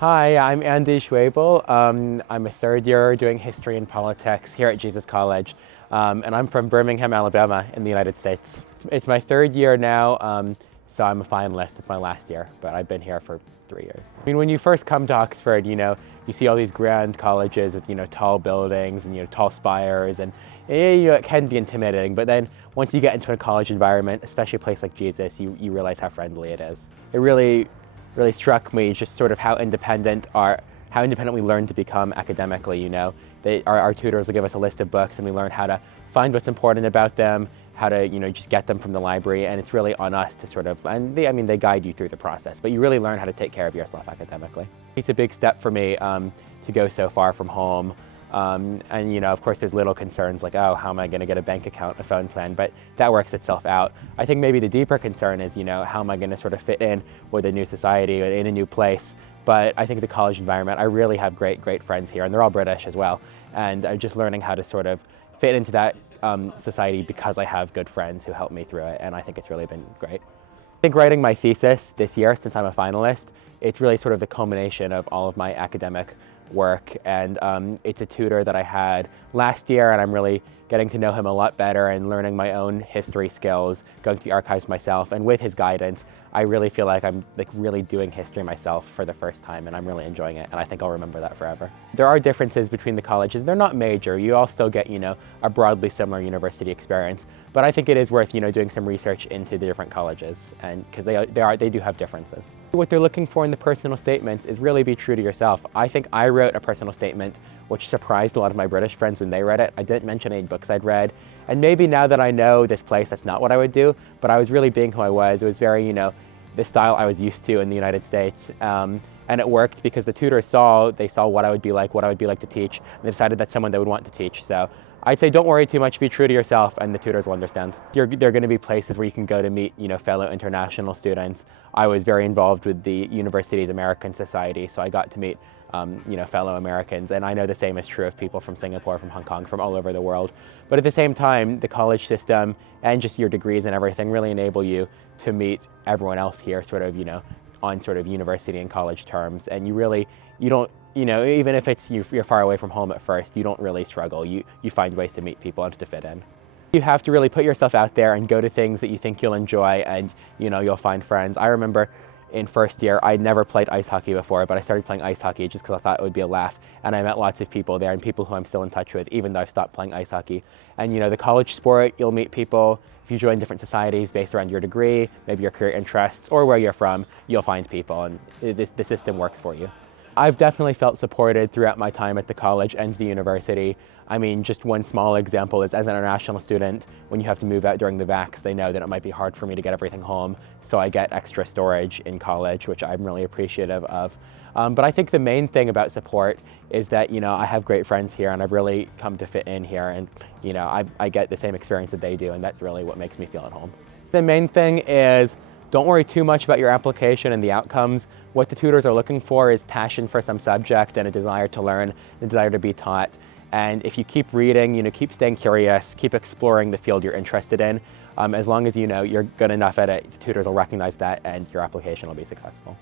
Hi, I'm Andy Schwebel. I'm a third year doing history and politics here at Jesus College, and I'm from Birmingham, Alabama in the United States. It's my third year now, so I'm a finalist. It's my last year, but I've been here for 3 years. I mean, when you first come to Oxford, you see all these grand colleges with, tall buildings and, tall spires, and it can be intimidating, but then once you get into a college environment, especially a place like Jesus, you realize how friendly it is. It really struck me just sort of how independent we learn to become academically. Our tutors will give us a list of books, and we learn how to find what's important about them, how to just get them from the library, and it's really on us to sort of, they guide you through the process, but you really learn how to take care of yourself academically. It's a big step for me to go so far from home. And of course there's little concerns like, oh, how am I going to get a bank account, a phone plan, but that works itself out. I think maybe the deeper concern is, how am I going to sort of fit in with a new society, in a new place? But I think the college environment, I really have great friends here, and they're all British as well. And I'm just learning how to sort of fit into that society because I have good friends who help me through it, and I think it's really been great. I think writing my thesis this year, since I'm a finalist, it's really sort of the culmination of all of my academic work, and it's a tutor that I had last year, and I'm really getting to know him a lot better and learning my own history skills, going to the archives myself, and with his guidance I really feel like I'm really doing history myself for the first time, and I'm really enjoying it, and I think I'll remember that forever. There are differences between the colleges. They're not major. You all still get a broadly similar university experience, but I think it is worth doing some research into the different colleges, and because they do have differences. What they're looking for in the personal statements is really be true to yourself. I think I wrote a personal statement which surprised a lot of my British friends when they read it. I didn't mention any books I'd read, and maybe now that I know this place, that's not what I would do, but I was really being who I was. It was very, the style I was used to in the United States, and it worked because the tutors saw what I would be like to teach, and they decided that's someone they would want to teach. So I'd say don't worry too much, be true to yourself, and the tutors will understand. There are going to be places where you can go to meet, fellow international students. I was very involved with the university's American Society, so I got to meet fellow Americans, and I know the same is true of people from Singapore, from Hong Kong, from all over the world. But at the same time, the college system and just your degrees and everything really enable you to meet everyone else here sort of, on sort of university and college terms, and you don't, even if it's you're far away from home at first, you don't really struggle. You find ways to meet people and to fit in. You have to really put yourself out there and go to things that you think you'll enjoy, and you'll find friends. I remember in first year, I'd never played ice hockey before, but I started playing ice hockey just because I thought it would be a laugh, and I met lots of people there, and people who I'm still in touch with, even though I've stopped playing ice hockey. And the college sport, you'll meet people. If you join different societies based around your degree, maybe your career interests, or where you're from, you'll find people, and the system works for you. I've definitely felt supported throughout my time at the college and the university. I mean, just one small example is as an international student, when you have to move out during the vacs, they know that it might be hard for me to get everything home, so I get extra storage in college, which I'm really appreciative of. But I think the main thing about support is that, I have great friends here, and I've really come to fit in here, and, I get the same experience that they do, and that's really what makes me feel at home. The main thing is, don't worry too much about your application and the outcomes. What the tutors are looking for is passion for some subject and a desire to learn, a desire to be taught. And if you keep reading, keep staying curious, keep exploring the field you're interested in, as long as you're good enough at it, the tutors will recognize that and your application will be successful.